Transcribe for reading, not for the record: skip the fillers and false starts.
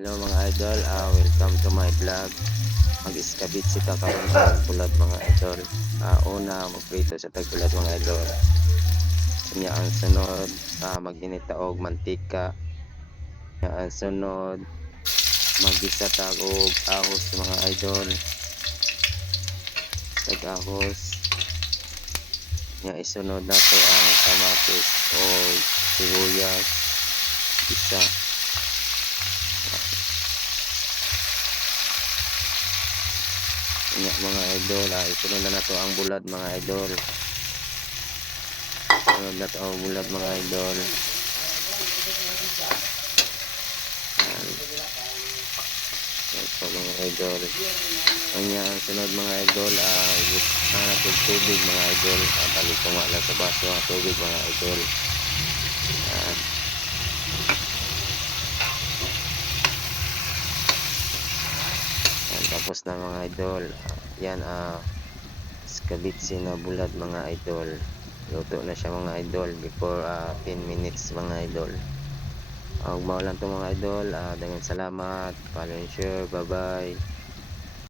Hello mga idol, welcome to my vlog. Mag-iskabit sita karon og bulad mga idol. Una magprito sa tagbulat mga idol. Unya ang sunod, mag-init ta og mantika. Unya ang sunod, mag-isa ta og ahos mga idol. Tag-ahos. Unya isunod nato ang kamatis o sibuyas. Isa. Unya mga idol, isunod na nato ang bulad mga idol. Sunod na to ang bulad mga idol. Ito mga idol. Unya ang sunod mga idol, nato tubig mga idol. Balik ko nga lang sa baso ang tubig mga idol. Tapos na mga idol. Yan skabitsi na bulad mga idol. Luto na siya mga idol before 10 minutes mga idol. Mao lang to mga idol. Dengan salamat. Follow and share. Bye bye.